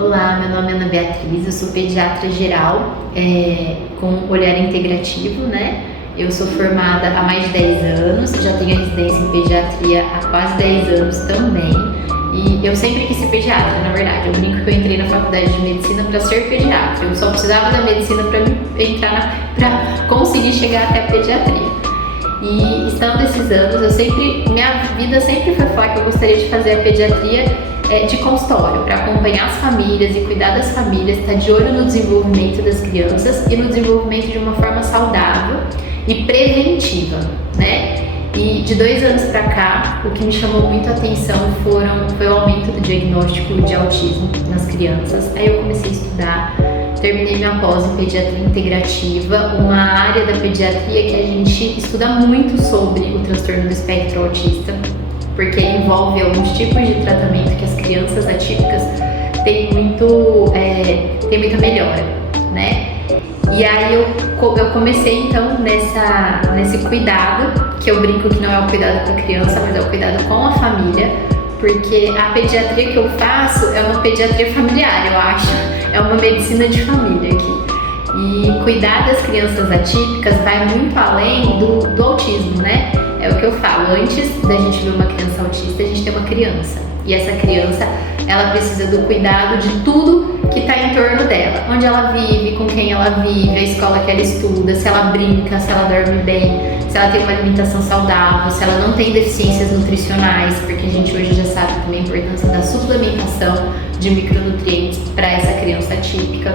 Olá, meu nome é Ana Beatriz, eu sou pediatra geral, com olhar integrativo, né? Eu sou formada há mais de 10 anos, já tenho residência em pediatria há quase 10 anos também. E eu sempre quis ser pediatra, na verdade. Eu brinco que eu entrei na faculdade de medicina para ser pediatra. Eu só precisava da medicina para conseguir chegar até a pediatria. E estando esses anos, minha vida sempre foi falar que eu gostaria de fazer a pediatria de consultório, para acompanhar as famílias e cuidar das famílias, estar de olho no desenvolvimento das crianças e no desenvolvimento de uma forma saudável e preventiva, né? E de 2 anos para cá, o que me chamou muito a atenção foi o aumento do diagnóstico de autismo nas crianças. Aí eu comecei a estudar, terminei minha pós em pediatria integrativa, uma área da pediatria que a gente estuda muito sobre o transtorno do espectro autista, porque envolve alguns tipos de tratamento que as crianças atípicas têm muita melhora, né? E aí eu comecei então nesse cuidado, que eu brinco que não é o cuidado com a criança, mas é o cuidado com a família, porque a pediatria que eu faço é uma pediatria familiar, eu acho, é uma medicina de família aqui. E cuidar das crianças atípicas vai muito além do autismo, né? É o que eu falo, antes da gente ver uma criança autista, a gente tem uma criança. E essa criança, ela precisa do cuidado de tudo que está em torno dela. Onde ela vive, com quem ela vive, a escola que ela estuda, se ela brinca, se ela dorme bem, se ela tem uma alimentação saudável, se ela não tem deficiências nutricionais, porque a gente hoje já sabe também a importância da suplementação de micronutrientes para essa criança atípica.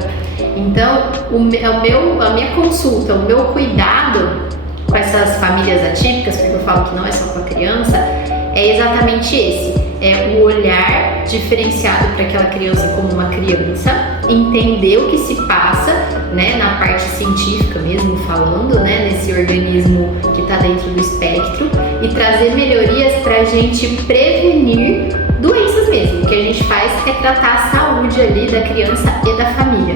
Então, a minha consulta, o meu cuidado com essas famílias atípicas, porque eu falo que não é só com a criança, é exatamente esse. É o olhar diferenciado para aquela criança como uma criança, entender o que se passa, né, na parte científica mesmo falando, né, nesse organismo que está dentro do espectro, e trazer melhorias para a gente prevenir doenças mesmo. O que a gente faz é tratar a saúde ali da criança e da família,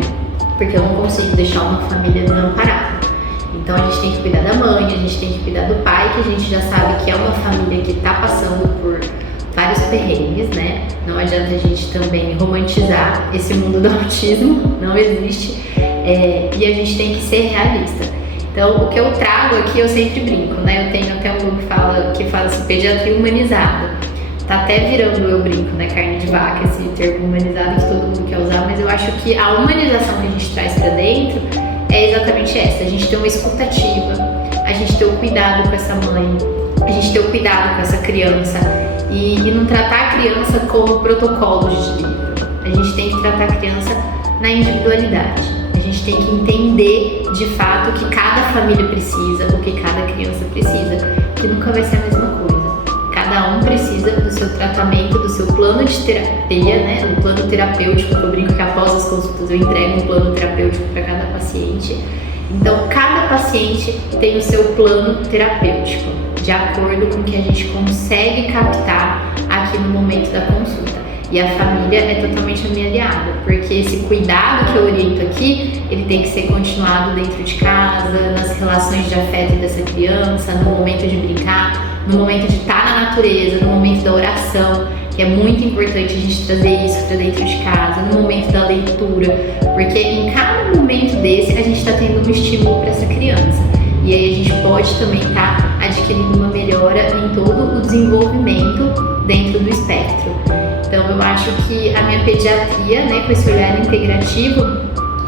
porque eu não consigo deixar uma família desamparada. Então a gente tem que cuidar da mãe, a gente tem que cuidar do pai, que a gente já sabe que é uma família que está passando por vários perrengues, né? Não adianta a gente também romantizar esse mundo do autismo, não existe, e a gente tem que ser realista. Então o que eu trago aqui, eu sempre brinco, né? Eu tenho até um grupo que fala assim, pediatria humanizada. Tá até virando, eu brinco, né, carne de vaca, esse termo humanizado que todo mundo quer usar, mas eu acho que a humanização que a gente traz pra dentro é exatamente essa. A gente ter uma escutativa, a gente ter o cuidado com essa mãe, a gente ter o cuidado com essa criança e não tratar a criança como protocolos de livro. A gente tem que tratar a criança na individualidade. A gente tem que entender de fato o que cada família precisa, o que cada criança precisa, que nunca vai ser a mesma coisa. Cada um precisa do seu tratamento, do seu plano de terapia, né? O plano terapêutico, que eu brinco que após as consultas eu entrego um plano terapêutico para cada paciente. Então, cada paciente tem o seu plano terapêutico, de acordo com o que a gente consegue captar aqui no momento da consulta. E a família é totalmente a minha aliada, porque esse cuidado que eu oriento aqui, ele tem que ser continuado dentro de casa, nas relações de afeto dessa criança, no momento de brincar, no momento de estar na natureza, no momento da oração, que é muito importante a gente trazer isso para dentro de casa, no momento da leitura, porque em cada momento desse a gente está tendo um estímulo para essa criança. E aí a gente pode também estar adquirindo uma melhora em todo o desenvolvimento dentro do espectro. Então eu acho que a minha pediatria, né, com esse olhar integrativo,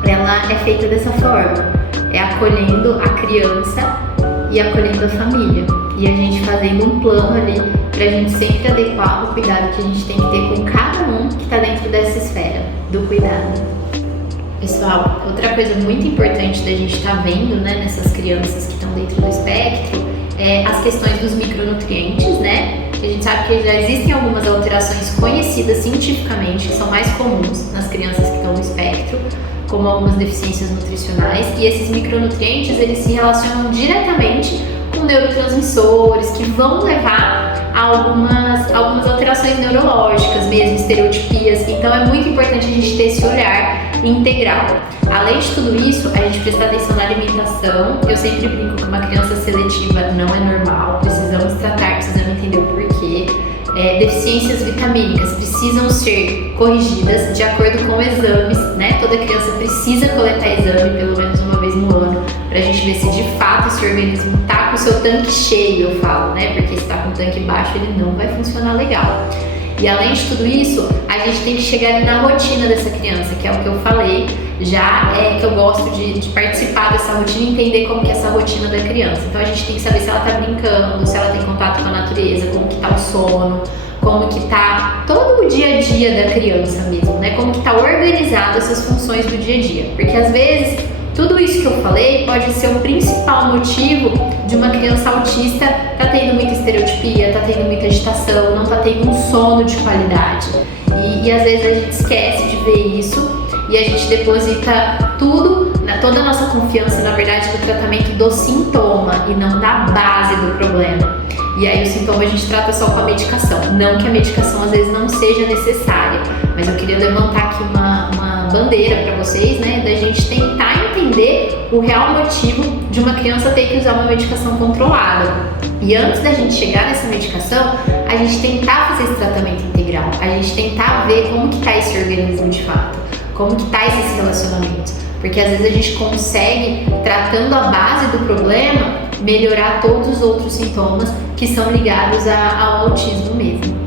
ela é feita dessa forma, é acolhendo a criança e acolhendo a família. E a gente fazendo um plano ali pra gente sempre adequar o cuidado que a gente tem que ter com cada um que tá dentro dessa esfera do cuidado. Pessoal, outra coisa muito importante da gente estar vendo, né, nessas crianças que estão dentro do espectro é as questões dos micronutrientes, né? A gente sabe que já existem algumas alterações conhecidas cientificamente que são mais comuns nas crianças que estão no espectro, como algumas deficiências nutricionais, e esses micronutrientes eles se relacionam diretamente com neurotransmissores que vão levar a algumas alterações neurológicas, mesmo estereotipias. Então é muito importante a gente ter esse olhar integral. Além de tudo isso, a gente prestar atenção na alimentação. Eu sempre brinco que uma criança seletiva não é normal, precisamos tratar, precisamos entender o porquê. deficiências vitamínicas precisam ser corrigidas de acordo com exames, né? Toda criança precisa coletar exame pelo menos uma vez no ano pra gente ver se de fato esse organismo tá com o seu tanque cheio, eu falo, né? Porque se tá com o tanque baixo, ele não vai funcionar legal. E além de tudo isso, a gente tem que chegar ali na rotina dessa criança, que é o que eu falei, já é que eu gosto de participar dessa rotina e entender como que é essa rotina da criança. Então a gente tem que saber se ela tá brincando, se ela tem contato com a natureza, como que tá o sono, como que tá todo o dia a dia da criança mesmo, né? Como que tá organizado essas funções do dia a dia. Porque às vezes tudo isso que eu falei pode ser o principal motivo de uma criança autista tá tendo muita estereotipia, tá tendo muita agitação, não tá tendo um sono de qualidade. E às vezes a gente esquece de ver isso e a gente deposita tudo, toda a nossa confiança, na verdade, no tratamento do sintoma e não da base do problema. E aí o sintoma a gente trata só com a medicação. Não que a medicação às vezes não seja necessária, mas eu queria levantar aqui uma bandeira para vocês, né, da gente tentar entender o real motivo de uma criança ter que usar uma medicação controlada. E antes da gente chegar nessa medicação, a gente tentar fazer esse tratamento integral, a gente tentar ver como que tá esse organismo de fato, como que tá esses relacionamentos. Porque às vezes a gente consegue, tratando a base do problema, melhorar todos os outros sintomas que são ligados ao autismo mesmo.